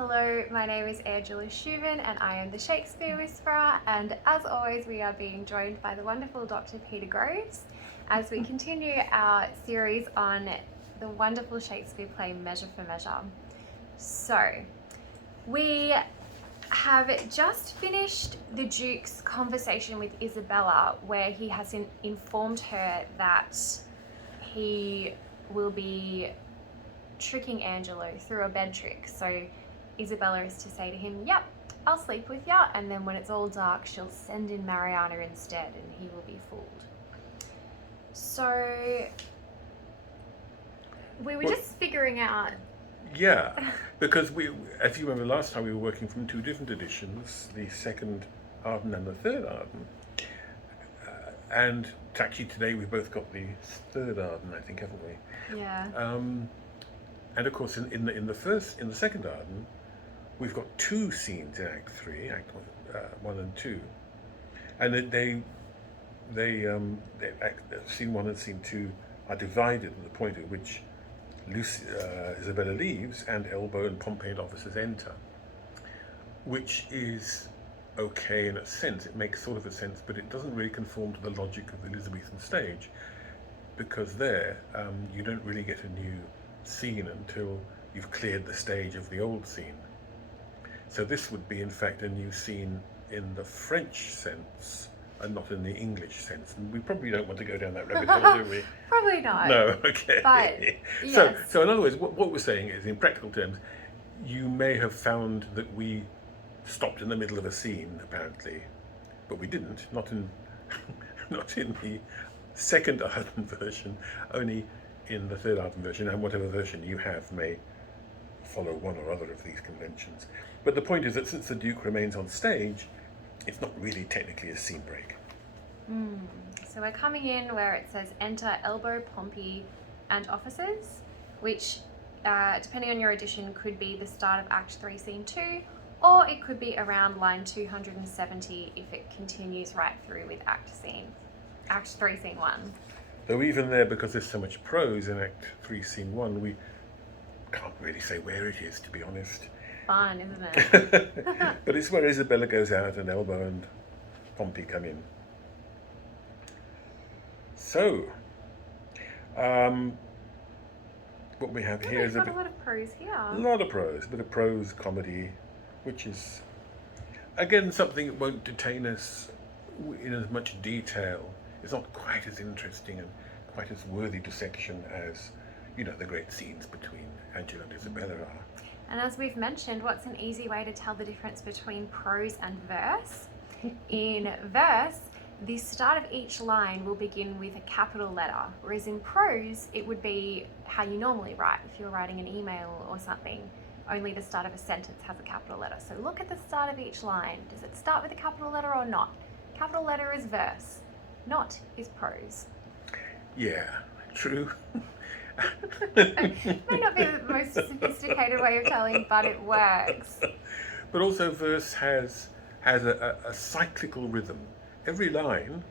Hello, my name is Angela Shuvin and I am the Shakespeare Whisperer, and as always we are being joined by the wonderful Dr. Peter Groves as we continue our series on the wonderful Shakespeare play Measure for Measure. So, we have just finished the Duke's conversation with Isabella where he has informed her that he will be tricking Angelo through a bed trick. So Isabella is to say to him, yep, I'll sleep with you, and then when it's all dark she'll send in Mariana instead and he will be fooled. So we were just figuring out. Yeah, because we, as you remember last time, we were working from two different editions, the second Arden and the third Arden. And actually today we've both got the third Arden, I think, haven't we? Yeah. And of course in the second Arden, we've got two scenes in Act 3, Act 1 and 2. And scene 1 and scene 2 are divided at the point at which Isabella leaves and Elbow and Pompey and officers enter, which is okay in a sense. It makes sort of a sense, but it doesn't really conform to the logic of the Elizabethan stage, because there you don't really get a new scene until you've cleared the stage of the old scene. So this would be in fact a new scene in the French sense and not in the English sense, and we probably don't want to go down that rabbit hole, do we? Probably not. No, okay. But yes. So in other words, what we're saying is, in practical terms, you may have found that we stopped in the middle of a scene, apparently, but we didn't. Not in the second Arden version, only in the third Arden version, and whatever version you have may follow one or other of these conventions. But the point is that since the Duke remains on stage, it's not really technically a scene break. So we're coming in where it says enter Elbow, Pompey and officers, which depending on your edition could be the start of Act 3 Scene 2, or it could be around line 270 if it continues right through with Act 3 Scene 1. Though even there, because there's so much prose in Act 3 Scene 1, we can't really say where it is, to be honest. Fun, isn't it? But it's where Isabella goes out and Elbow and Pompey come in. So, what we have here is a lot of prose here. A lot of prose, a bit of prose comedy, which is, again, something that won't detain us in as much detail. It's not quite as interesting and quite as worthy dissection as, the great scenes between Angela and Isabella are. And as we've mentioned, what's an easy way to tell the difference between prose and verse? In verse, the start of each line will begin with a capital letter, whereas in prose, it would be how you normally write if you're writing an email or something. Only the start of a sentence has a capital letter. So look at the start of each line. Does it start with a capital letter or not? Capital letter is verse, not is prose. Yeah, true. It may not be the most sophisticated way of telling, but it works. But also verse has a cyclical rhythm. Every line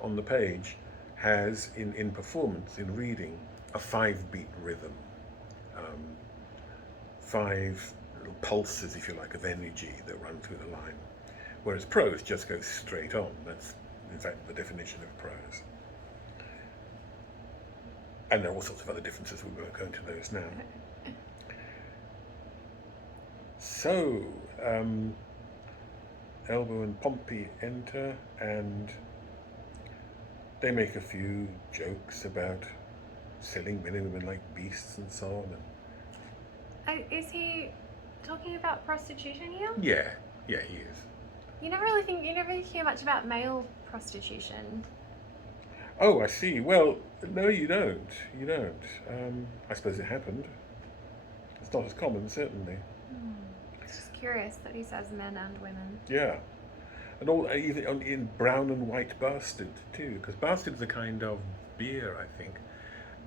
on the page has, in performance, in reading, a 5-beat rhythm. 5 little pulses, if you like, of energy that run through the line. Whereas prose just goes straight on. That's, in fact, the definition of prose. And there are all sorts of other differences. We won't go into those now. So, Elbow and Pompey enter, and they make a few jokes about selling men and women like beasts and so on. Is he talking about prostitution here? Yeah, he is. You never hear much about male prostitution. Oh, I see. Well, no, you don't. I suppose it happened. It's not as common, certainly. It's just curious that he says men and women. Yeah. And even in Brown and White Bastard, too, because Bastard's a kind of beer, I think.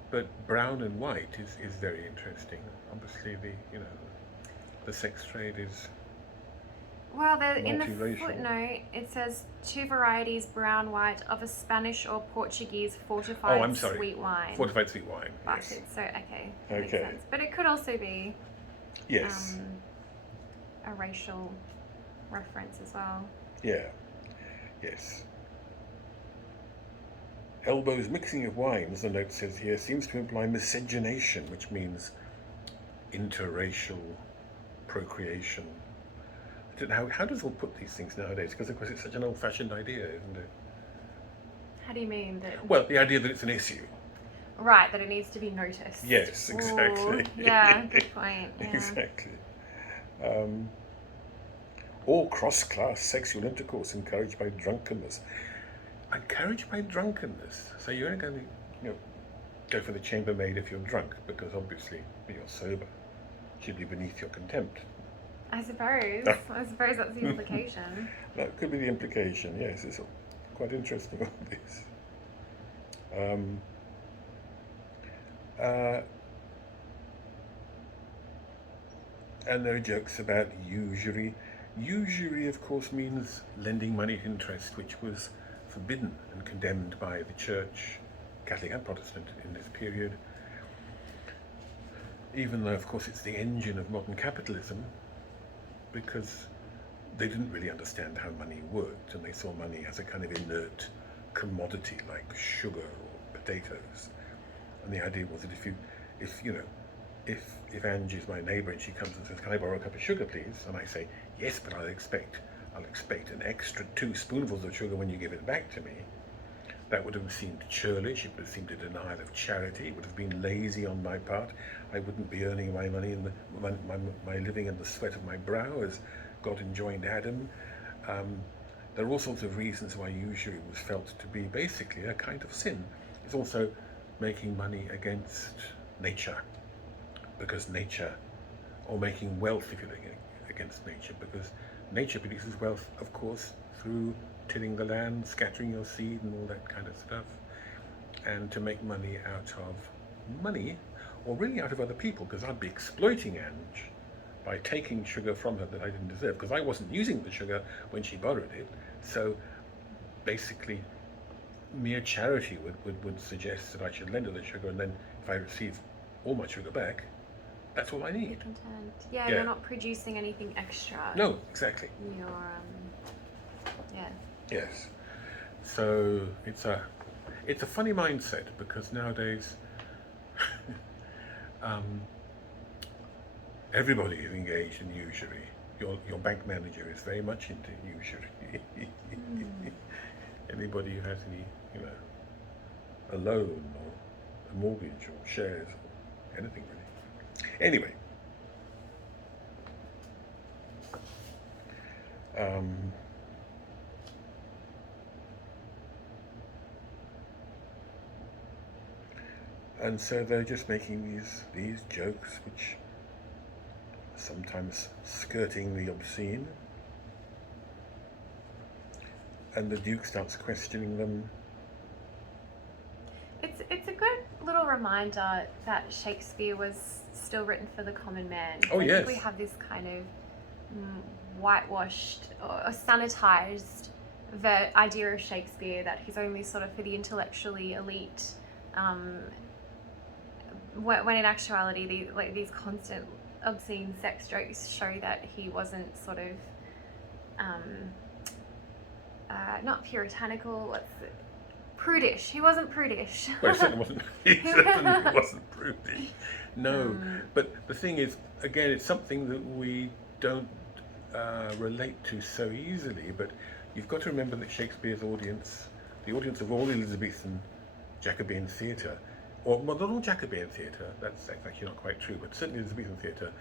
But Brown and White is very interesting. Obviously, the sex trade is Well, in the multiracial. footnote, it says 2 varieties, brown, white, of a Spanish or Portuguese fortified sweet wine. Fortified sweet wine, yes. So, okay, that makes sense. But it could also be yes. a racial reference as well. Yeah, yes. Elbow's mixing of wines, the note says here, seems to imply miscegenation, which means interracial procreation. I don't know, how does one put these things nowadays? Because, of course, it's such an old-fashioned idea, isn't it? How do you mean that? Well, the idea that it's an issue. Right, that it needs to be noticed. Yes, exactly. Ooh, yeah, good point. Yeah. Exactly. All cross-class sexual intercourse encouraged by drunkenness. Encouraged by drunkenness. So you're only going to, go for the chambermaid if you're drunk, because obviously you're sober. Should be beneath your contempt. I suppose that's the implication. That could be the implication. Yes, it's quite interesting, all this. And there are jokes about usury. Usury, of course, means lending money at interest, which was forbidden and condemned by the Church, Catholic and Protestant, in this period. Even though, of course, it's the engine of modern capitalism, because they didn't really understand how money worked, and they saw money as a kind of inert commodity like sugar or potatoes. And the idea was that if Angie's my neighbour and she comes and says, "Can I borrow a cup of sugar, please?" and I say, "Yes, but I'll expect an extra 2 spoonfuls of sugar when you give it back to me," that would have seemed churlish. It would have seemed a denial of charity. It would have been lazy on my part. I wouldn't be earning my money and my living in the sweat of my brow, as God enjoined Adam. There are all sorts of reasons why usury was felt to be basically a kind of sin. It's also making money against nature, because nature, or making wealth, if you like, against nature, because nature produces wealth, of course, through tilling the land, scattering your seed and all that kind of stuff. And to make money out of money, or really out of other people, because I'd be exploiting Ange by taking sugar from her that I didn't deserve, because I wasn't using the sugar when she borrowed it. So basically, mere charity would suggest that I should lend her the sugar, and then if I receive all my sugar back, that's all I need. You're content. Yeah, you're not producing anything extra. No, exactly. You're, yeah. Yes. So it's a funny mindset, because nowadays everybody is engaged in usury. Your bank manager is very much into usury. Anybody who has any, a loan or a mortgage or shares or anything really. Anyway. And so they're just making these jokes, which are sometimes skirting the obscene. And the Duke starts questioning them. It's a good little reminder that Shakespeare was still written for the common man. Oh, yes. I think we have this kind of whitewashed or sanitized idea of Shakespeare, that he's only sort of for the intellectually elite. When in actuality, these constant obscene sex jokes show that he wasn't sort of not puritanical. Prudish. He wasn't prudish. Well, he certainly wasn't. He certainly wasn't prudish. No, but the thing is, again, it's something that we don't relate to so easily. But you've got to remember that Shakespeare's audience, the audience of all Elizabethan Jacobean theatre, or well, not all Jacobean theatre, that's actually not quite true, but certainly Elizabethan theatre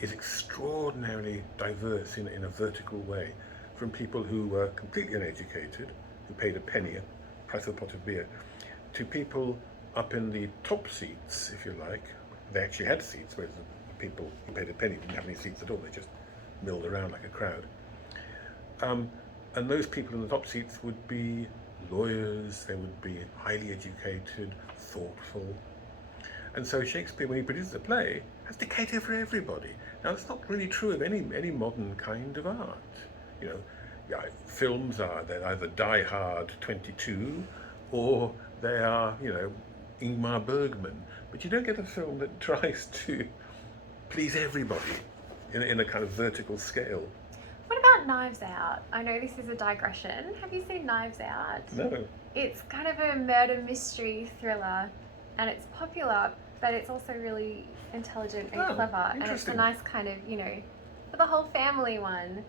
is extraordinarily diverse in a vertical way, from people who were completely uneducated, who paid a penny, a price of a pot of beer, to people up in the top seats, if you like. They actually had seats, whereas the people who paid a penny didn't have any seats at all. They just milled around like a crowd. And those people in the top seats would be lawyers, they would be highly educated, thoughtful. And so Shakespeare, when he produces a play, has to cater for everybody. Now, that's not really true of any modern kind of art. Films they're either Die Hard 22, or they are, Ingmar Bergman. But you don't get a film that tries to please everybody. in a kind of vertical scale. What about Knives Out? I know this is a digression. Have you seen Knives Out? No. It's kind of a murder mystery thriller, and it's popular, but it's also really intelligent and clever, and it's a interesting. nice kind of, you know, for the whole family one.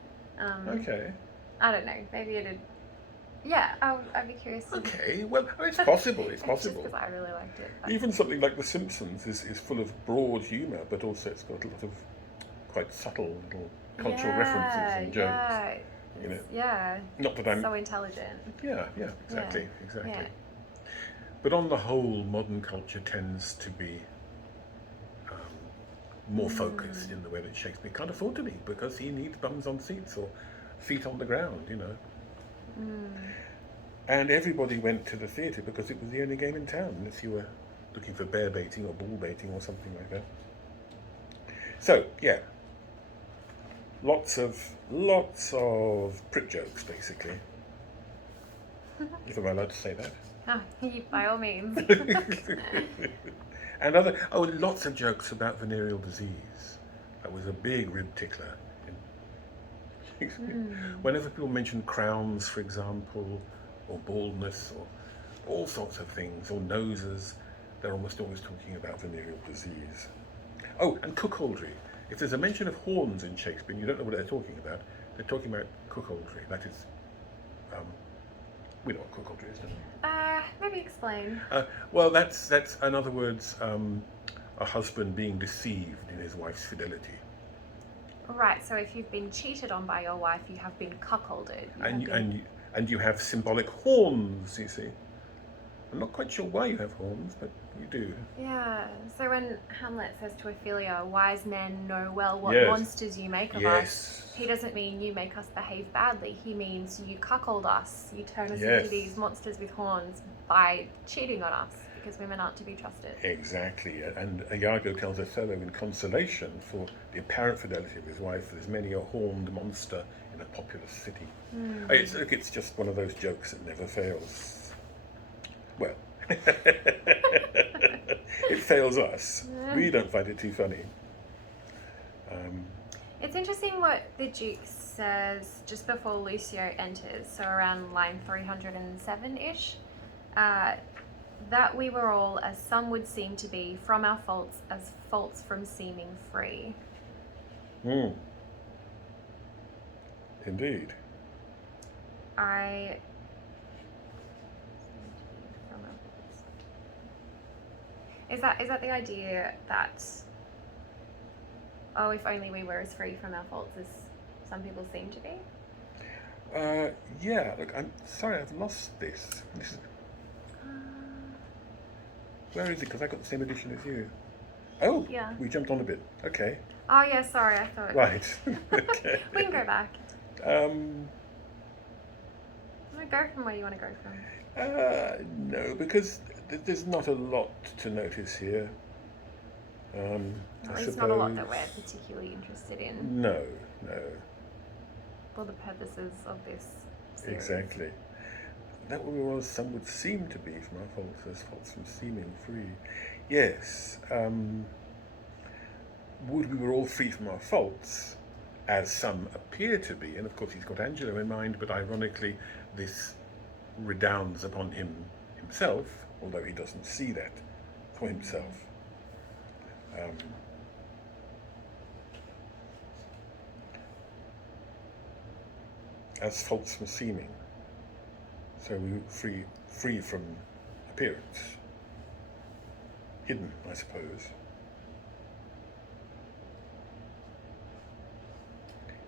Okay. I don't know, maybe it'd. Yeah, I'd be curious. Okay, well, it's possible. It's Just possible. because I really liked it. But Even something like The Simpsons is full of broad humour, but also it's got a lot of quite subtle little cultural references and jokes. Yeah, You know, yeah. not that I'm. So intelligent. Yeah, exactly. Yeah. But on the whole, modern culture tends to be more focused in the way that Shakespeare can't afford to be, because he needs bums on seats or feet on the ground, you know. And everybody went to the theatre because it was the only game in town, unless you were looking for bear baiting or bull baiting or something like that. So, yeah. Lots of prick jokes, basically. If I'm allowed to say that. By all means. And lots of jokes about venereal disease. That was a big rib tickler in Shakespeare. Whenever people mention crowns, for example, or baldness, or all sorts of things, or noses, they're almost always talking about venereal disease. Oh, and cuckoldry. If there's a mention of horns in Shakespeare and you don't know what they're talking about cuckoldry. That is, we know what cuckoldry is, don't we? Maybe explain. Well, that's in other words, a husband being deceived in his wife's fidelity. Right, so if you've been cheated on by your wife, you have been cuckolded. And you have symbolic horns, you see. I'm not quite sure why you have horns, but you do. Yeah, so when Hamlet says to Ophelia, wise men know well what Yes. monsters you make of us, he doesn't mean you make us behave badly. He means you cuckold us. You turn us into these monsters with horns by cheating on us, because women aren't to be trusted. Exactly, and Iago tells Othello in consolation for the apparent fidelity of his wife, there's many a horned monster in a populous city. It's just one of those jokes that never fails. Well, it fails us. We don't find it too funny. It's interesting what the Duke says just before Lucio enters, so around line 307-ish, that we were all, as some would seem to be, from our faults as faults from seeming free. Indeed. Is that the idea that, if only we were as free from our faults as some people seem to be? Yeah, look, I'm sorry, I've lost this. Where is it? Because I got the same edition as you. Oh, yeah. We jumped on a bit. Okay. Oh, yeah, sorry, I thought... Right. Okay. We can go back. I'm going to go from where you want to go from. No, because there's not a lot to notice here. At least not a lot that we're particularly interested in. No. For the purposes of this series. Exactly. That would be what some would seem to be from our faults as faults from seeming free. Yes. Would we were all free from our faults, as some appear to be, and of course he's got Angelo in mind, but ironically this redounds upon himself, although he doesn't see that for himself. As faults from seeming. So we free from appearance. Hidden, I suppose.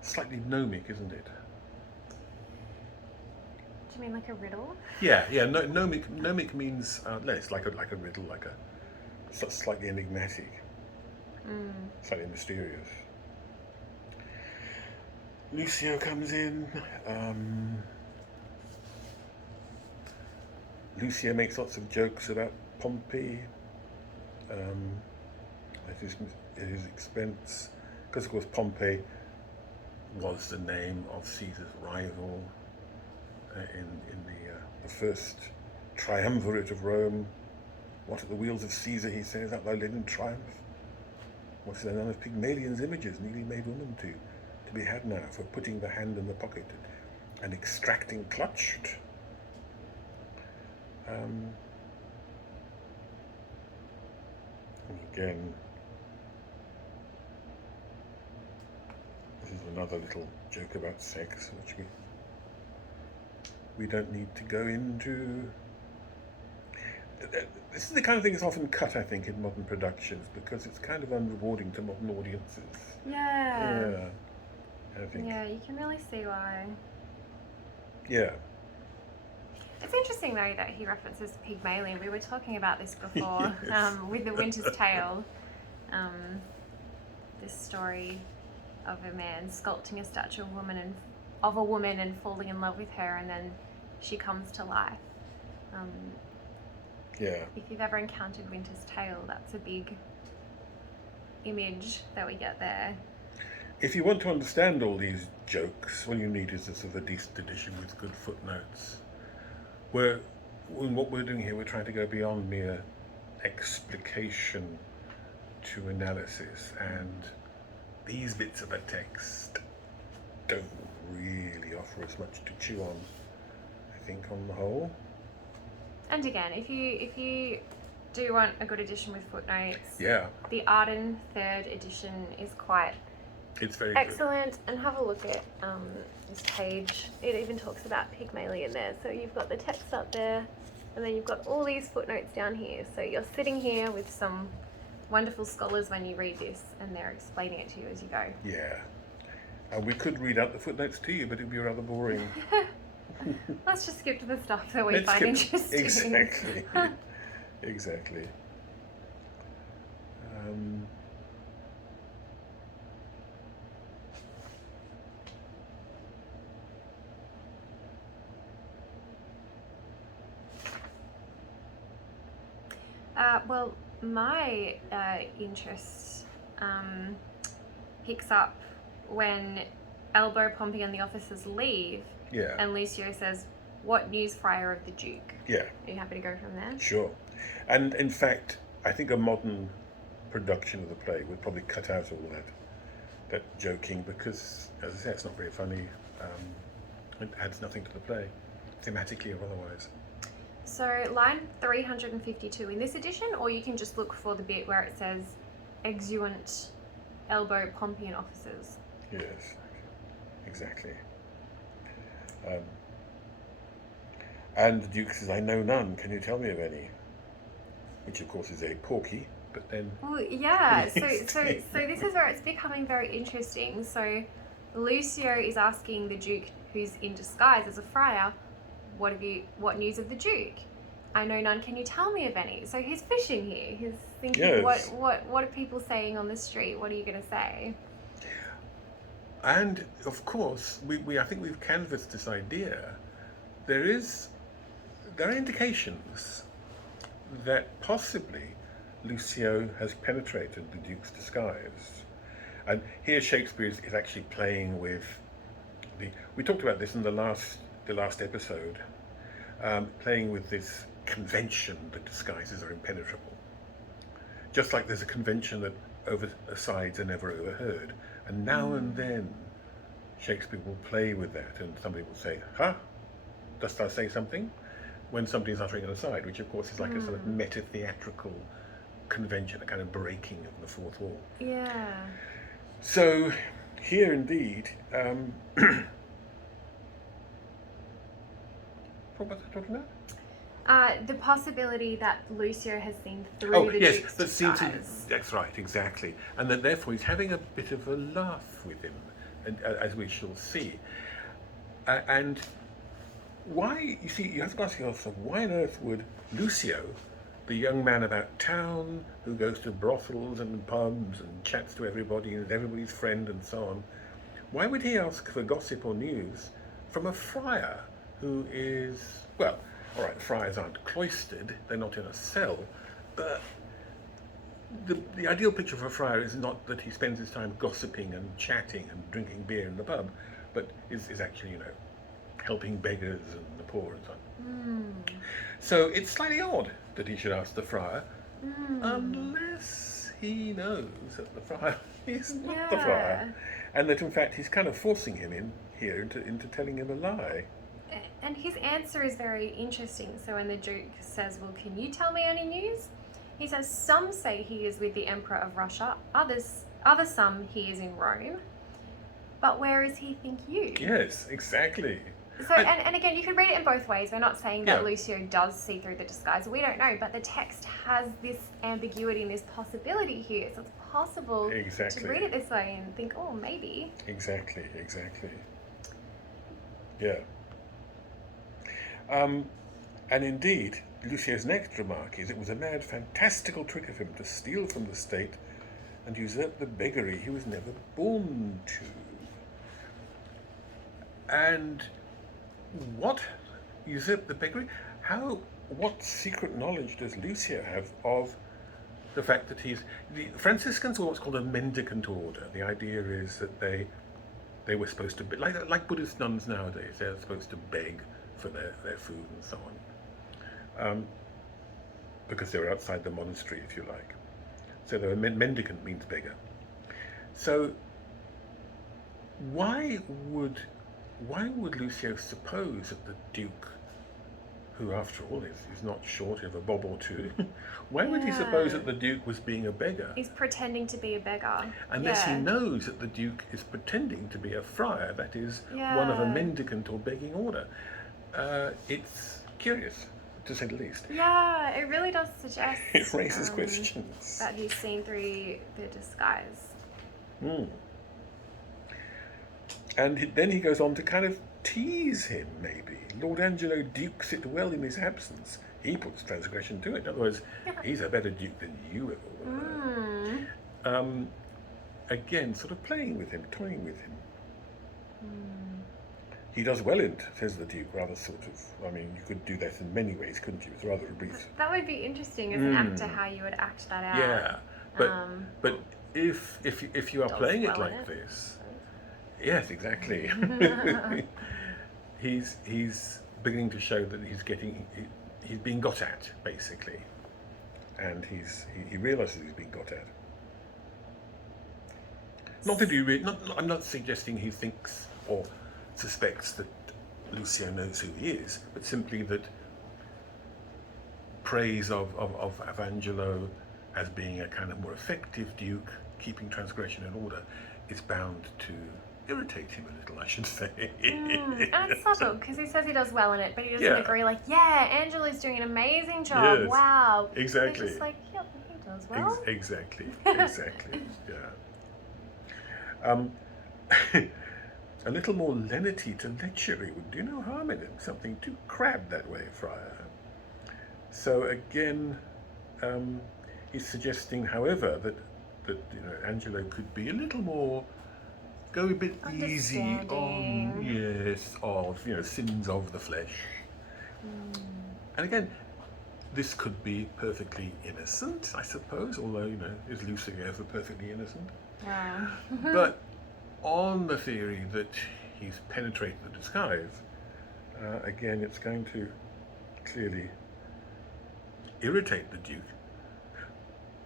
Slightly gnomic, isn't it? Do you mean like a riddle? Yeah. Gnomic means it's like a riddle, like a slightly enigmatic, slightly mysterious. Lucio comes in. Lucio makes lots of jokes about Pompey at his expense, because of course Pompey was the name of Caesar's rival in the first triumvirate of Rome. What are the wheels of Caesar, he says, that thou led in triumph? what's there none of Pygmalion's images, newly made woman to be had now for putting the hand in the pocket and extracting clutched. And again, this is another little joke about sex, which we don't need to go into. This is the kind of thing that's often cut, I think, in modern productions because it's kind of unrewarding to modern audiences. Yeah. I think. Yeah, you can really see why. Yeah. It's interesting though that he references Pygmalion. We were talking about this before with The Winter's Tale. This story of a man sculpting a statue of a woman and falling in love with her, and then she comes to life. Yeah. If you've ever encountered Winter's Tale, that's a big image that we get there. If you want to understand all these jokes, all you need is a sort of a decent edition with good footnotes. What we're doing here, we're trying to go beyond mere explication to analysis, and these bits of a text don't really offer us much to chew on, I think, on the whole. And again, if you do want a good edition with footnotes, yeah, the Arden 3rd edition is quite very excellent. Good. And have a look at this page. It even talks about Pygmalion there. So you've got the text up there, and then you've got all these footnotes down here. So you're sitting here with some wonderful scholars when you read this, and they're explaining it to you as you go. Yeah. And we could read out the footnotes to you, but it'd be rather boring. Let's just skip to the stuff that we find interesting. Exactly. Exactly. Well, my interest picks up when Elbow, Pompey and the officers leave. Yeah. And Lucio says, "What news, Friar of the Duke?" Yeah. Are you happy to go from there? Sure. And in fact, I think a modern production of the play would probably cut out all that joking because, as I say, it's not very funny. It adds nothing to the play, thematically or otherwise. So line 352 in this edition, or you can just look for the bit where it says exeunt Elbow, Pompey and officers. Yes, exactly. And the Duke says, "I know none. Can you tell me of any?" Which, of course, is a porky, but then... Well, yeah, so this is where it's becoming very interesting. So Lucio is asking the Duke, who's in disguise as a friar, what news of the Duke? "I know none. Can you tell me of any?" So he's fishing here. He's thinking, yes. What are people saying on the street? What are you going to say? And of course, I think we've canvassed this idea. There are indications that possibly Lucio has penetrated the Duke's disguise, and here Shakespeare is actually playing with we talked about this in the last episode, playing with this convention that disguises are impenetrable. Just like there's a convention that asides are never overheard. And now and then, Shakespeare will play with that, and somebody will say, "Huh? Dost thou say something?" when somebody's uttering an aside, which of course is like a sort of meta-theatrical convention, a kind of breaking of the fourth wall. Yeah. So, here indeed, what was I talking about? The possibility that Lucio has seen through the Duke's disguise. That's right, exactly. And that therefore he's having a bit of a laugh with him, and, as we shall see. And why, you see, you have to ask yourself, why on earth would Lucio, the young man about town, who goes to brothels and pubs and chats to everybody and is everybody's friend and so on, why would he ask for gossip or news from a friar who is, well, all right, friars aren't cloistered, they're not in a cell, but the ideal picture of a friar is not that he spends his time gossiping and chatting and drinking beer in the pub, but is actually, helping beggars and the poor and so on. So it's slightly odd that he should ask the friar, unless he knows that the friar is not Yeah. the friar, and that in fact he's kind of forcing him in here into telling him a lie. And his answer is very interesting. So when the Duke says, well, can you tell me any news? He says, some say he is with the Emperor of Russia, other some he is in Rome. But where is he, think you? Yes, exactly. So, and again, you can read it in both ways. We're not saying that Yeah. Lucio does see through the disguise. We don't know, but the text has this ambiguity and this possibility here. So it's possible Exactly. to read it this way and think, oh, maybe. Exactly. Yeah. And indeed, Lucio's next remark is, it was a mad, fantastical trick of him to steal from the state and usurp the beggary he was never born to. And what? Usurp the beggary? What secret knowledge does Lucio have of the fact that the Franciscans were what's called a mendicant order. The idea is that they were supposed to be, like Buddhist nuns nowadays, they're supposed to beg for their food and so on. Because they were outside the monastery, if you like. So they were mendicant means beggar. So why would Lucio suppose that the Duke, who after all is not short of a bob or two, why would he suppose that the Duke was being a beggar? He's pretending to be a beggar. Unless he knows that the Duke is pretending to be a friar, that is, Yeah. one of a mendicant or begging order. It's curious, to say the least. Yeah, it really does suggest It raises questions. that he's seen through the disguise. And then he goes on to kind of tease him, maybe. Lord Angelo dukes it well in his absence. He puts transgression to it. In other words, he's a better duke than you ever were. Again, sort of playing with him, toying with him. He does well in it, says the Duke, rather sort of. I mean, you could do that in many ways, couldn't you? It's rather a brief. That would be interesting as an actor, how you would act that out. Yeah, but if you are Does playing it well in like it. this, yes, exactly. he's beginning to show that he's being got at, basically, and he realizes he's being got at. Not that I'm not suggesting he thinks or suspects that Lucio knows who he is, but simply that praise of Angelo as being a kind of more effective duke, keeping transgression in order, is bound to irritate him a little, I should say. And it's subtle, because he says he does well in it, but he doesn't agree, like, Angelo's doing an amazing job, Yes, wow. exactly. He's just like, yep, he does well. Exactly, yeah. A little more lenity to lechery would do no harm in him. Something too crabbed that way, Friar. So again, he's suggesting, however, that Angelo could be a little more, go a bit easy on sins of the flesh. And again, this could be perfectly innocent, I suppose. Although is Lucio ever perfectly innocent? Yeah. But on the theory that he's penetrated the disguise, again, it's going to clearly irritate the Duke,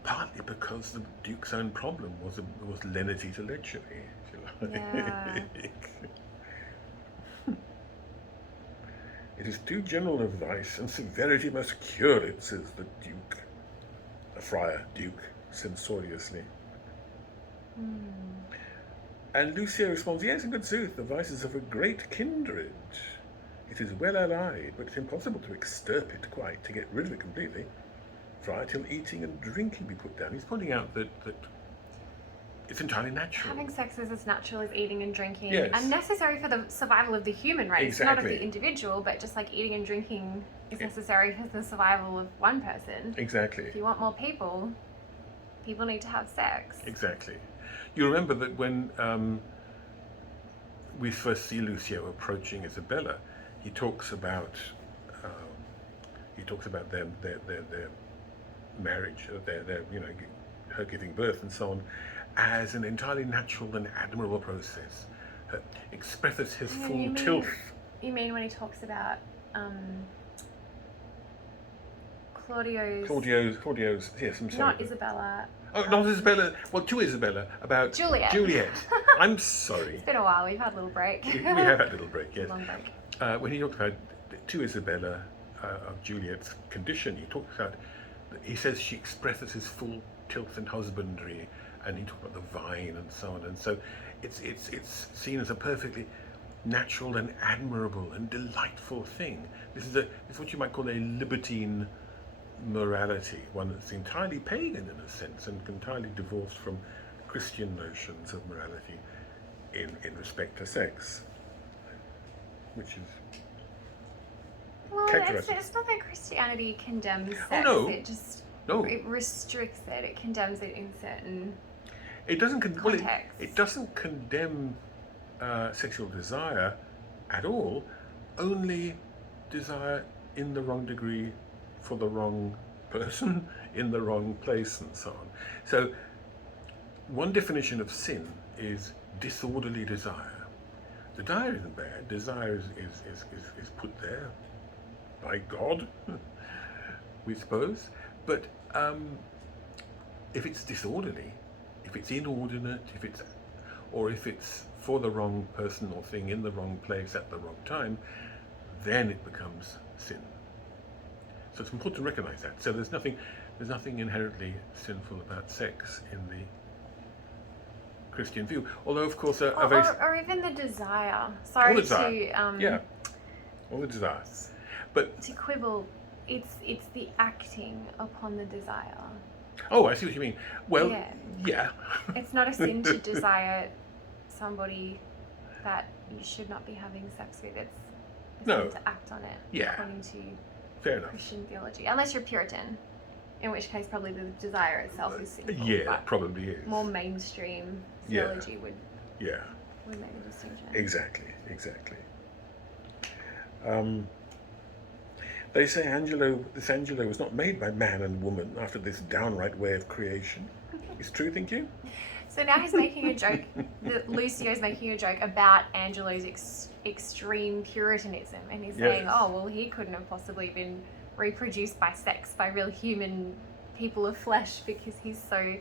partly because the Duke's own problem was lenity to lechery, if you like. Yeah. It is too general a vice, and severity must cure it, says the Duke. The Friar Duke, censoriously. And Lucio responds, yes, in good sooth, the vices of a great kindred. It is well allied, but it's impossible to extirp it quite, to get rid of it completely. Friar, till eating and drinking be put down. He's pointing out that it's entirely natural. Having sex is as natural as eating and drinking, Yes. and necessary for the survival of the human race, not of Exactly. the individual, but just like eating and drinking is necessary for the survival of one person. Exactly. If you want more people need to have sex. Exactly. You remember that when we first see Lucio approaching Isabella, he talks about their marriage, her giving birth and so on, as an entirely natural and admirable process. Expresses his full tilth. You mean when he talks about Claudio's, Claudio's, yes, I'm sorry. not Isabella. Oh, not Isabella. Well, to Isabella about Juliet. Juliet. I'm sorry. It's been a while. We've had a little break. We have had a little break, yes. Long break. When he talked about to Isabella of Juliet's condition, he says she expresses his full tilth and husbandry, and he talked about the vine and so on. And so it's seen as a perfectly natural and admirable and delightful thing. This is what you might call a libertine morality, one that's entirely pagan in a sense and entirely divorced from Christian notions of morality in respect to sex, which is Well, characteristic. it's not that Christianity condemns sex. Oh, no. It just No. it restricts it. It condemns it in certain It doesn't context. it doesn't condemn sexual desire at all, only desire in the wrong degree for the wrong person in the wrong place and so on. So one definition of sin is disorderly desire. Desire isn't bad. Desire is put there by God, we suppose. But if it's disorderly, if it's inordinate, if it's for the wrong person or thing in the wrong place at the wrong time, then it becomes sin. So it's important to recognize that. So there's nothing inherently sinful about sex in the Christian view. Although, of course, or even the desire. Sorry all the desire. to all the desires. But to quibble. It's the acting upon the desire. oh, I see what you mean. Well, yeah. It's not a sin to desire somebody that you should not be having sex with. It's a No. sin to act on it. Yeah. According to Fair enough. Christian theology, unless you're Puritan, in which case probably the desire itself is sinful. Yeah, but it probably is. more mainstream Yeah. theology would make a distinction. Exactly. They say this Angelo was not made by man and woman after this downright way of creation. It's true, think you? So now he's making a joke. Lucio's making a joke about Angelo's extreme Puritanism, and he's saying, "Oh, well, he couldn't have possibly been reproduced by sex, by real human people of flesh, because he's so."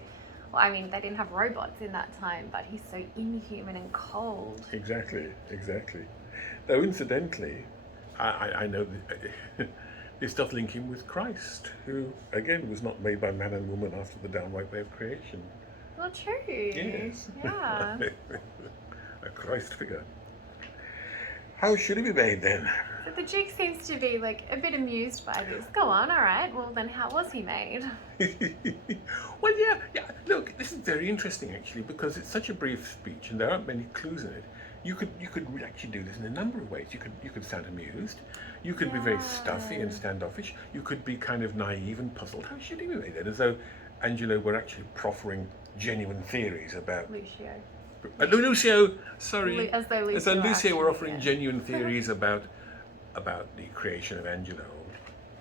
Well, I mean, they didn't have robots in that time, but he's so inhuman and cold. Exactly. Though incidentally, I know that this does link him with Christ, who again was not made by man and woman after the downright way of creation. Well, true. Yes. Yeah. A Christ figure. How should he be made then? So the Duke seems to be like a bit amused by this. Go on, all right. Well, then how was he made? Well, yeah. Look, this is very interesting actually, because it's such a brief speech and there aren't many clues in it. You could actually do this in a number of ways. You could sound amused. You could be very stuffy and standoffish. You could be kind of naive and puzzled. How should he be made then? As though Angelo were actually proffering genuine theories about Lucio. Lucio. Sorry, As though Lucio were offering yeah. genuine theories about the creation of Angelo.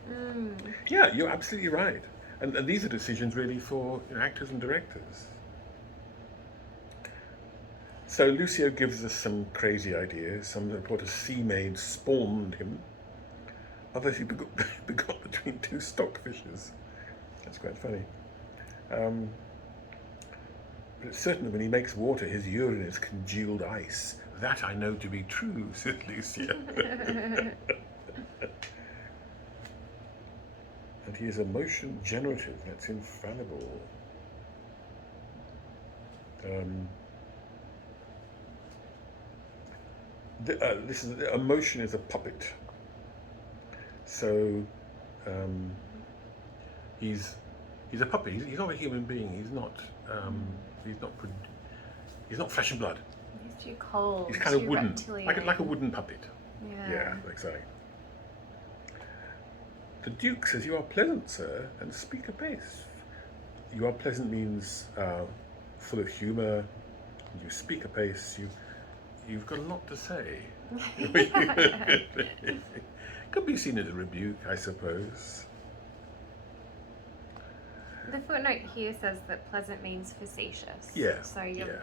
Mm. Yeah, you're absolutely right. And these are decisions really for actors and directors. So Lucio gives us some crazy ideas. Some report a sea maid spawned him. Others he begot between two stockfishes. That's quite funny. But it's certain that when he makes water, his urine is congealed ice. That I know to be true, said Lucio. And he is a motion generative. That's infallible. A motion is a puppet. So he's a puppet. He's not a human being. He's not flesh and blood. He's too cold. He's kind of too wooden, reptilian. like a wooden puppet. Yeah. Exactly. The Duke says, "You are pleasant, sir, and speak apace." You are pleasant means full of humour. You speak apace. You've got a lot to say. Could be seen as a rebuke, I suppose. The footnote here says that pleasant means facetious. Yeah. So you're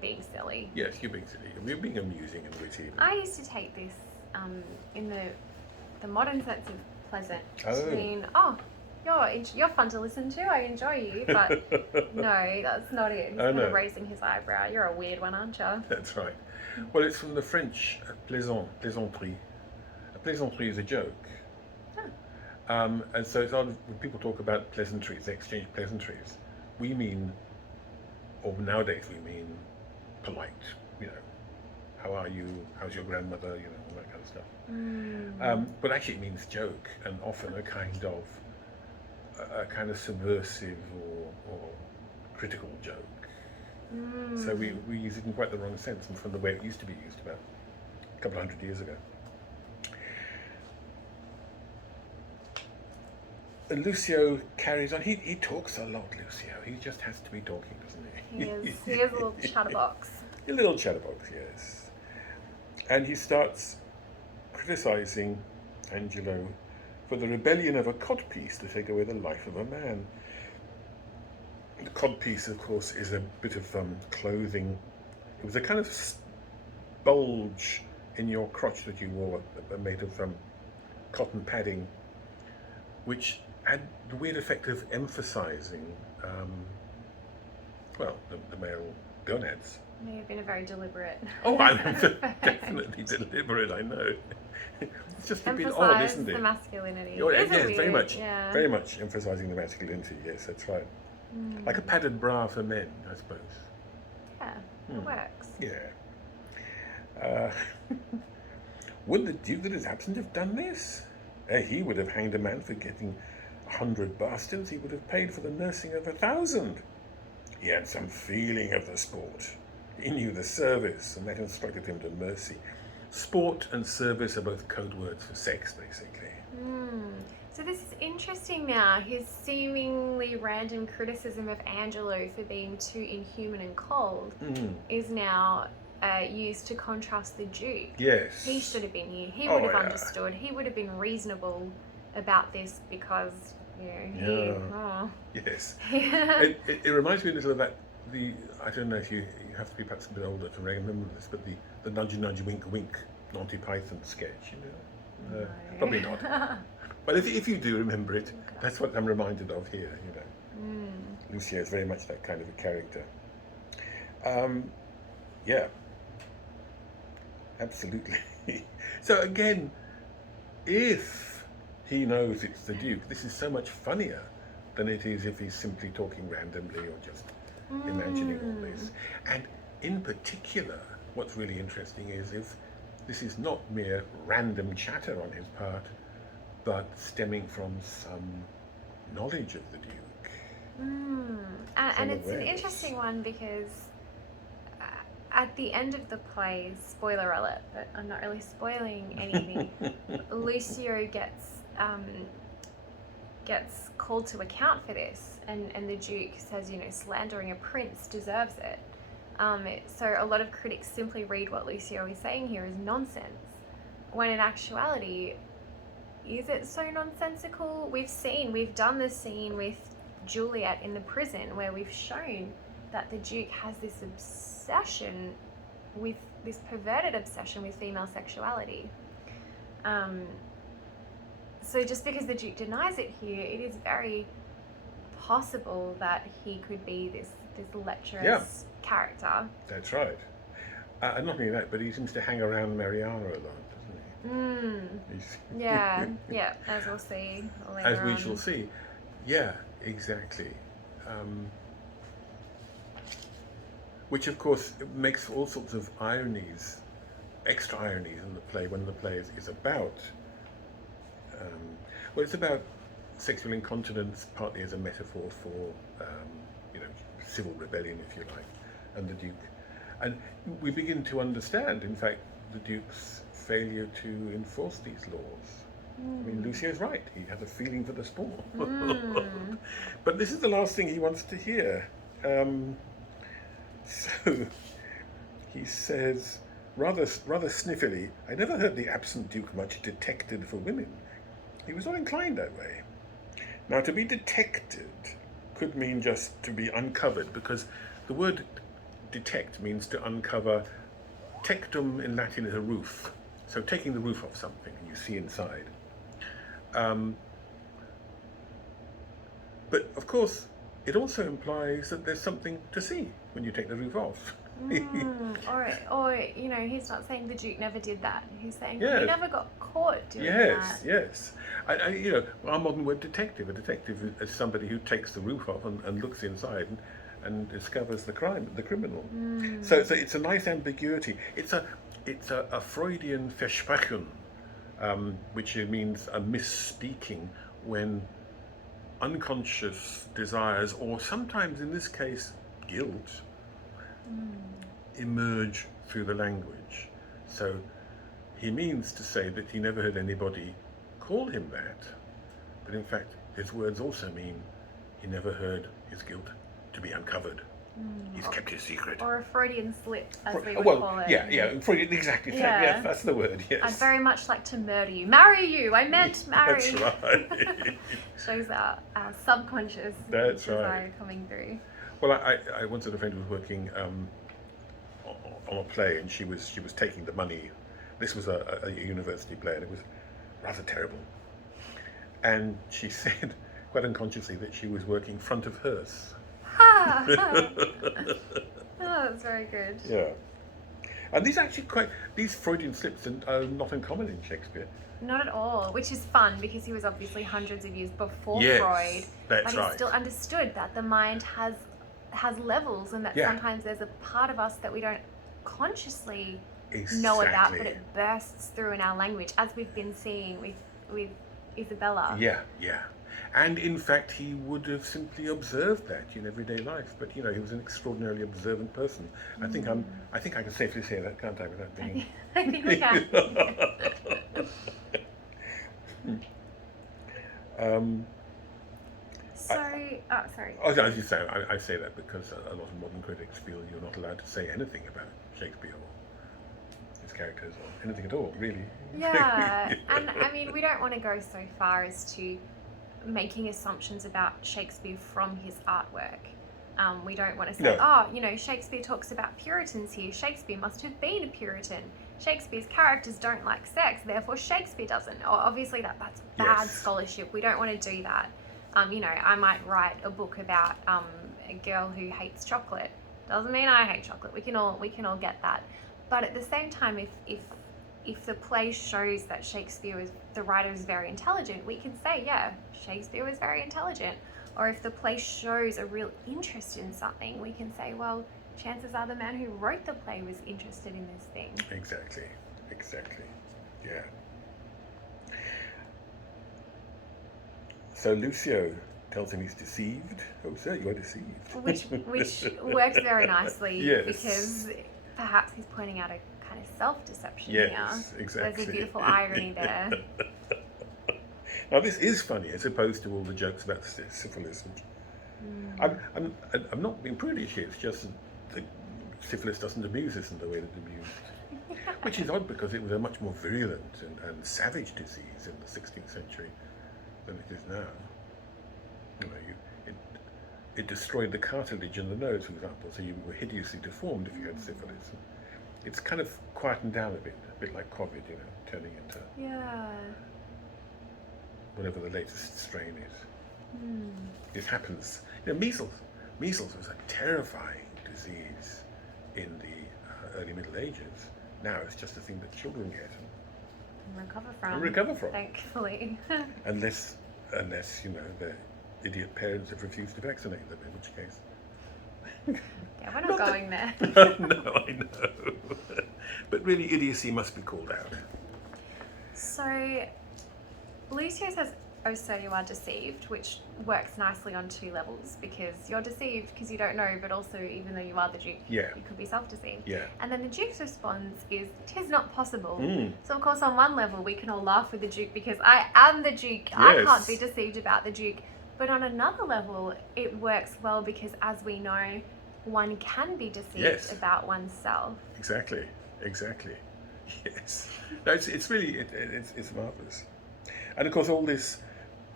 being silly. Yes, you're being silly. You're being amusing and witty. I used to take this in the modern sense of pleasant to mean, you're fun to listen to. I enjoy you, but no, that's not it. He's kind of raising his eyebrow. You're a weird one, aren't you? That's right. Well, it's from the French plaisanterie. A plaisanterie is a joke. And so it's odd when people talk about pleasantries, they exchange pleasantries. We mean, or nowadays we mean, polite. You know, how are you? How's your grandmother? You know, all that kind of stuff. But actually, it means joke, and often a kind of subversive or critical joke. So we use it in quite the wrong sense, and from the way it used to be used about a couple of 100 years ago. And Lucio carries on. He talks a lot, Lucio. He just has to be talking, doesn't he? He is a little chatterbox. A little chatterbox, yes. And he starts criticising Angelo for the rebellion of a codpiece to take away the life of a man. The codpiece, of course, is a bit of clothing. It was a kind of bulge in your crotch that you wore, made of cotton padding, which had the weird effect of emphasising, the male gonads. May have been a very deliberate. Oh, I'm definitely deliberate, I know. It's just a bit odd, isn't it? The masculinity. Oh, yes, weird, very much emphasising the masculinity, yes, that's right. Like a padded bra for men, I suppose. Yeah, it works. Yeah. Would the Duke that is absent have done this? He would have hanged a man for getting 100 bastards. He would have paid for the nursing of 1,000. He had some feeling of the sport. He knew the service, and that instructed him to mercy. Sport and service are both code words for sex, basically. So this is interesting now. His seemingly random criticism of Angelo for being too inhuman and cold is now used to contrast the Duke. Yes. He should have been here. He would have understood. He would have been reasonable about this because, Yes. it reminds me a little of that, I don't know if you have to be perhaps a bit older to remember this, but the nudge nudge wink wink Monty Python sketch, you know? Probably not. But if you do remember it, that's what I'm reminded of here, you know. Lucio is very much that kind of a character. Yeah. Absolutely. So again, if he knows it's the Duke, this is so much funnier than it is if he's simply talking randomly or just imagining all this. And in particular, what's really interesting is if this is not mere random chatter on his part, but stemming from some knowledge of the Duke. And it's an interesting one because at the end of the play, spoiler alert, but I'm not really spoiling anything, Lucio gets called to account for this, and the Duke says, slandering a prince deserves it. So a lot of critics simply read what Lucio is saying here as nonsense, when in actuality, is it so nonsensical? We've done the scene with Juliet in the prison where we've shown that the Duke has this perverted obsession with female sexuality. So just because the Duke denies it here, it is very possible that he could be this lecherous character. That's right. And not only that, but he seems to hang around Mariana a lot, doesn't he? Yeah, as we'll see later As we shall see. Yeah, exactly. Which, of course, makes all sorts of ironies, extra ironies in the play when the play is about. It's about sexual incontinence, partly as a metaphor for, civil rebellion, if you like, and the Duke. And we begin to understand, in fact, the Duke's failure to enforce these laws. I mean, Lucio's right. He has a feeling for the sport. But this is the last thing he wants to hear. So he says, rather sniffily, I never heard the absent Duke much detected for women. He was not inclined that way. Now, to be detected could mean just to be uncovered, because the word detect means to uncover. Tectum in Latin is a roof. So taking the roof off something and you see inside. But of course, it also implies that there's something to see when you take the roof off. Or he's not saying the Duke never did that. He's saying Yes. he never got caught doing Yes, that. yes. Our modern word detective. A detective is somebody who takes the roof off and looks inside and discovers the criminal. So it's a nice ambiguity. It's a Freudian Versprechen, which means a misspeaking when unconscious desires, or sometimes in this case guilt, emerge through the language. So he means to say that he never heard anybody call him that, but in fact his words also mean he never heard his guilt to be uncovered. He's kept his secret. Or a Freudian slip, as we would call it. Yeah, Freudian, exactly. Yeah. Yes, that's the word, yes. I'd very much like to murder you. Marry you! I meant marry. That's right. Shows our subconscious That's desire right. coming through. Well, I once had a friend who was working on a play, and she was taking the money. This was a university play, and it was rather terrible. And she said, quite unconsciously, that she was working front of hearse. Oh, that's very good. Yeah. And these Freudian slips are not uncommon in Shakespeare. Not at all, which is fun because he was obviously hundreds of years before Yes, Freud. that's but he right. still understood that the mind has levels, and that sometimes there's a part of us that we don't consciously know about, but it bursts through in our language, as we've been seeing with Isabella. Yeah. And in fact, he would have simply observed that in everyday life. But he was an extraordinarily observant person. I think I can safely say that, can't I, without being? I think we can. Sorry. As you say, I say that because a lot of modern critics feel you're not allowed to say anything about Shakespeare or his characters or anything at all, really. Yeah, and I mean, we don't want to go so far as to making assumptions about Shakespeare from his artwork. We don't want to say, Shakespeare talks about Puritans here. Shakespeare must have been a Puritan. Shakespeare's characters don't like sex, therefore Shakespeare doesn't. Or obviously that's bad scholarship. We don't want to do that. I might write a book about a girl who hates chocolate. Doesn't mean I hate chocolate. We can all get that. But at the same time, if the play shows that the writer is very intelligent, we can say, yeah, Shakespeare was very intelligent. Or if the play shows a real interest in something, we can say, well, chances are the man who wrote the play was interested in this thing. Exactly. Yeah. So Lucio tells him he's deceived. Oh, sir, you are deceived. Which works very nicely. Yes. Because perhaps he's pointing out a kind of self-deception yes, here. Exactly. There's a beautiful irony there. Now this is funny as opposed to all the jokes about syphilis. I'm not being prudish here. It's just that syphilis doesn't amuse us in the way that it amused, which is odd because it was a much more virulent and savage disease in the 16th century than it is now. It destroyed the cartilage in the nose, for example, so you were hideously deformed if you had syphilis. It's kind of quietened down a bit like COVID, turning into whatever the latest strain is. It happens. Measles was a terrifying disease in the early Middle Ages. Now it's just a thing that children get and recover from. Thankfully. Unless their idiot parents have refused to vaccinate them, in which case. Yeah, we're not going there. No, I know. But really, idiocy must be called out. So, Lucio says, "Oh, sir, you are deceived," which works nicely on two levels, because you're deceived because you don't know, but also, even though you are the Duke, you could be self-deceived. Yeah. And then the Duke's response is, "'Tis not possible." So, of course, on one level, we can all laugh with the Duke because I am the Duke. Yes. I can't be deceived about the Duke. But on another level, it works well because, as we know, one can be deceived about oneself. Exactly. Yes. No, it's really it's marvelous. And of course, all this,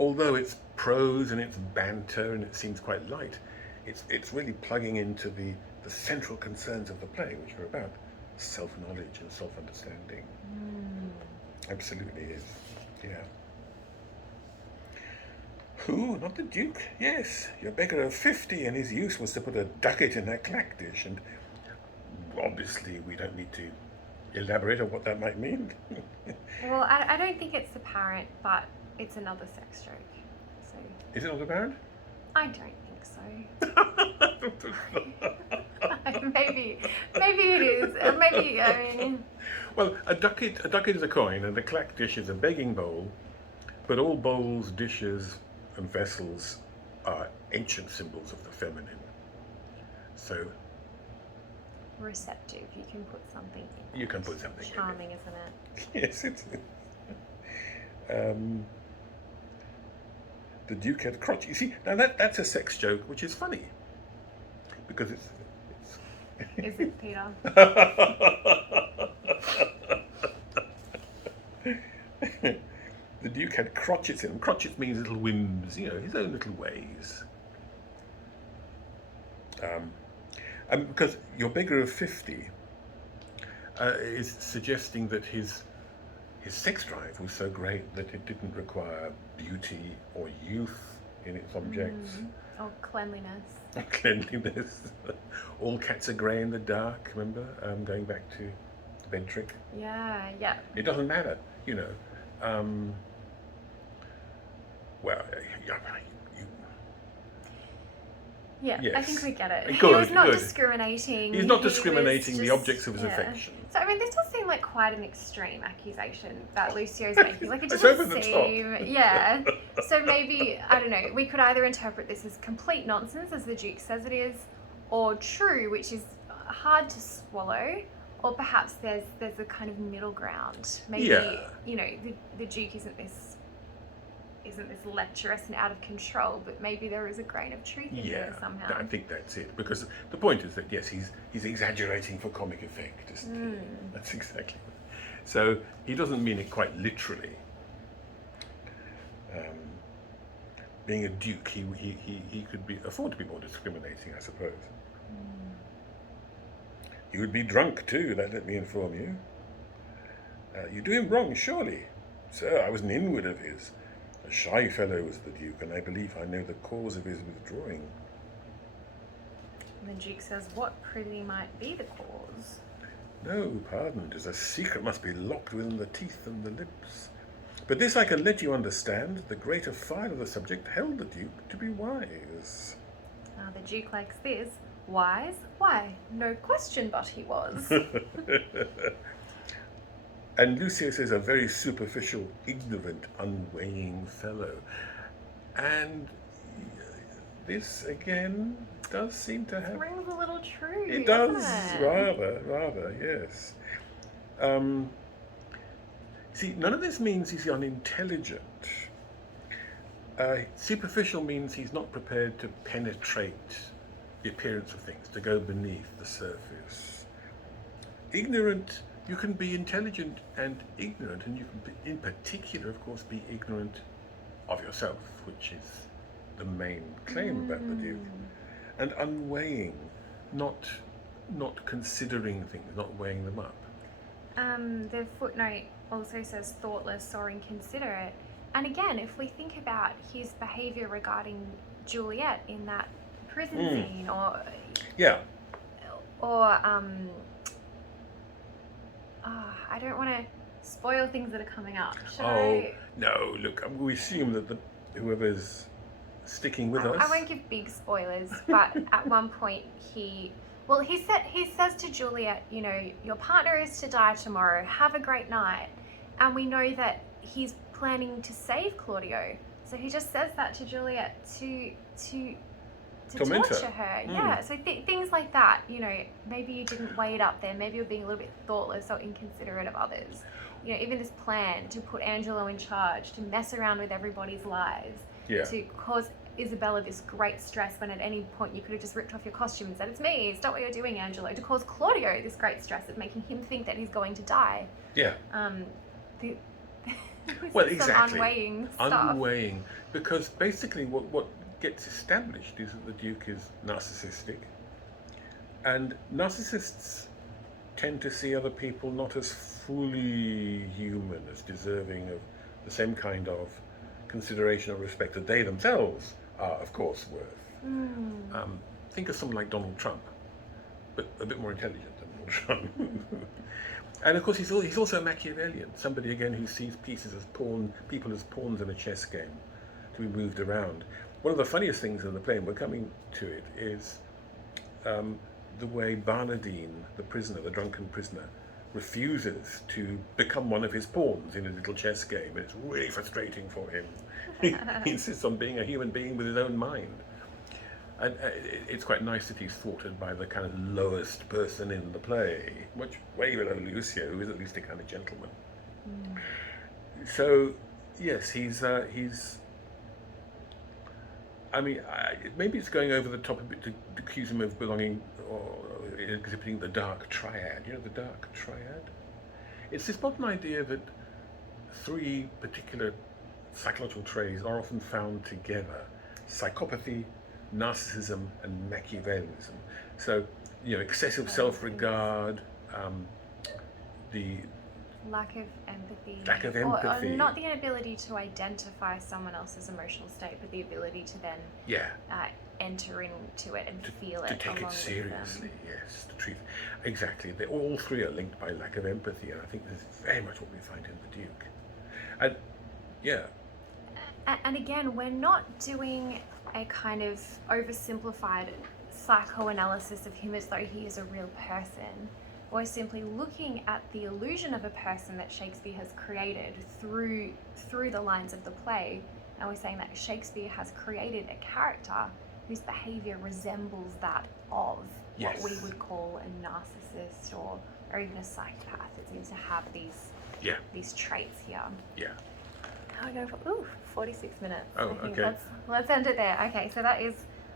although it's prose and it's banter and it seems quite light, it's really plugging into the central concerns of the play, which are about self-knowledge and self-understanding. Absolutely is. Yeah. Who? Not the Duke? Yes, your beggar of 50, and his use was to put a ducat in a clack dish, and obviously we don't need to elaborate on what that might mean. Well, I don't think it's apparent, but it's another sex joke. So Is it not apparent? I don't think so. maybe it is. Maybe, I mean. Well, a ducat is a coin, and a clack dish is a begging bowl. But all bowls, dishes, and vessels are ancient symbols of the feminine. So Receptive. You can put something in. you can put something in it. Charming, isn't it? Yes, it's. The Duke had crotch. You see, now that's a sex joke, which is funny because it's Is it, Peter? The Duke had crotchets in him. Crotchets means little whims, his own little ways. And because your beggar of 50 is suggesting that his sex drive was so great that it didn't require beauty or youth in its objects. Or cleanliness. Cleanliness. All cats are grey in the dark, remember? Going back to the bed trick. Yeah. It doesn't matter, well, Yeah, yes. I think we get it. Good, he was not good. discriminating. He's not He was discriminating the just- objects of his affection. So, I mean, this does seem like quite an extreme accusation that Lucio's making. Like, it It's doesn't over the seem... Yeah. So maybe, I don't know, we could either interpret this as complete nonsense, as the Duke says it is, or true, which is hard to swallow, or perhaps there's a kind of middle ground. Maybe, Yeah. the Duke isn't this lecherous and out of control, but maybe there is a grain of truth in there somehow. I think that's it. Because the point is that yes, he's exaggerating for comic effect, isn't he? That's exactly. So he doesn't mean it quite literally. Being a duke, he could afford to be more discriminating, I suppose. He would be drunk too. Let me inform you. You do him wrong, surely, sir. I was an inward of his. A shy fellow was the Duke, and I believe I know the cause of his withdrawing. And the Duke says, what prithee might be the cause? No, pardon, 'tis a secret must be locked within the teeth and the lips. But this I can let you understand, the greater file of the subject held the Duke to be wise. The Duke likes this. Wise? Why, no question but he was. And Lucius is a very superficial, ignorant, unweighing fellow. And this, again, does seem to have... Rings a little true, It doesn't does, it? rather, yes. See, none of this means he's unintelligent. Superficial means he's not prepared to penetrate the appearance of things, to go beneath the surface. Ignorant... You can be intelligent and ignorant, and you can, in particular, of course, be ignorant of yourself, which is the main claim about the Duke. And unweighing, not considering things, not weighing them up. The footnote also says thoughtless or inconsiderate. And again, if we think about his behaviour regarding Juliet in that prison scene, or I don't want to spoil things that are coming up. No, look, we assume that whoever's sticking with us... I won't give big spoilers, but at one point he says to Juliet, your partner is to die tomorrow, have a great night. And we know that he's planning to save Claudio. So he just says that to Juliet to torture her. Yeah, so things like that, maybe you didn't weigh it up there. Maybe you're being a little bit thoughtless or inconsiderate of others. Even this plan to put Angelo in charge, to mess around with everybody's lives, to cause Isabella this great stress when at any point you could have just ripped off your costume and said, it's me, stop what you're doing, Angelo, to cause Claudio this great stress of making him think that he's going to die. Yeah. Well, exactly. Unweighing stuff. Unweighing, because basically what gets established is that the Duke is narcissistic, and narcissists tend to see other people not as fully human, as deserving of the same kind of consideration or respect that they themselves are, of course, worth. Think of someone like Donald Trump, but a bit more intelligent than Donald Trump. And of course, he's also a Machiavellian, somebody again who sees people as pawns in a chess game to be moved around. One of the funniest things in the play, and we're coming to it, is the way Barnardine, the prisoner, the drunken prisoner, refuses to become one of his pawns in a little chess game. And it's really frustrating for him. He insists on being a human being with his own mind. And it's quite nice that he's thwarted by the kind of lowest person in the play, much way below Lucio, who is at least a kind of gentleman. So, yes, he's. I mean, maybe it's going over the top a bit to accuse him of belonging or exhibiting the dark triad. You know, the dark triad? It's this modern idea that three particular psychological traits are often found together: psychopathy, narcissism, and Machiavellianism. So, you know, excessive self-regard, the lack of empathy. Or not the inability to identify someone else's emotional state, but the ability to then enter into it and feel it. To take it seriously, yes. To treat exactly. All three are linked by lack of empathy, and I think this is very much what we find in the Duke. And yeah. And again, we're not doing a kind of oversimplified psychoanalysis of him as though he is a real person. We're simply looking at the illusion of a person that Shakespeare has created through the lines of the play, and we're saying that Shakespeare has created a character whose behavior resembles that of what we would call a narcissist or even a psychopath. It seems to have these traits here. Yeah. How do I go for 46 minutes? Oh, I think okay. Let's end it there. Okay, so that is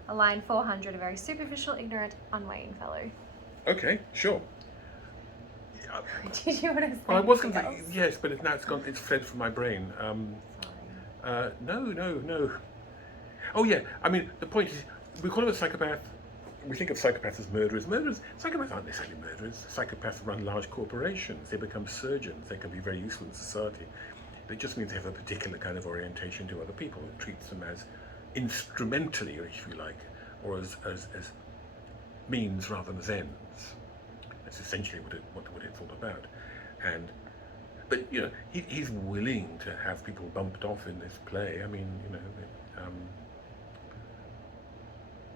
a line 400, a very superficial, ignorant, unweighing fellow. Okay, sure. Did you want to say Well, I was going something to, else? yes, but now it's fled from my brain. No. Oh yeah, I mean, the point is, we call him a psychopath. We think of psychopaths as murderers. Psychopaths aren't necessarily murderers. Psychopaths run large corporations. They become surgeons. They can be very useful in society. It just means they have a particular kind of orientation to other people. It treats them as instrumentally, if you like, or as means rather than as ends. That's essentially what it's all about. But you know, he's willing to have people bumped off in this play. I mean, you know,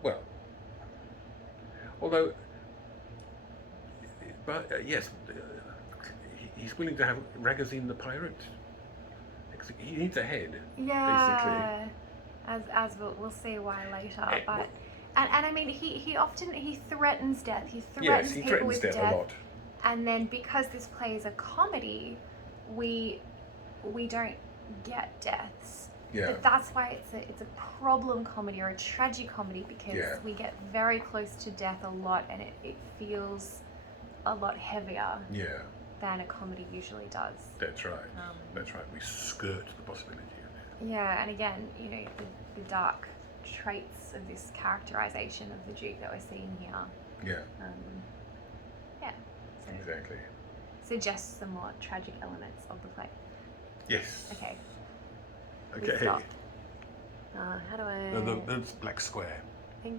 well, although, but yes, he's willing to have Ragozine the pirate. He needs a head, yeah, basically. As we'll see why later. But and I mean, he often threatens death. He threatens people with death a lot. And then because this play is a comedy, we don't get deaths. Yeah. But that's why it's a problem comedy or a tragic comedy, because we get very close to death a lot, and it feels a lot heavier. Yeah. Than a comedy usually does. That's right. That's right. We skirt the possibility of it. Yeah, and again, you know, the dark traits of this characterization of the Duke that we're seeing here. Yeah. So exactly. Suggests some more tragic elements of the play. Yes. Okay. Okay. Stop. How do I? The black square. Thank you.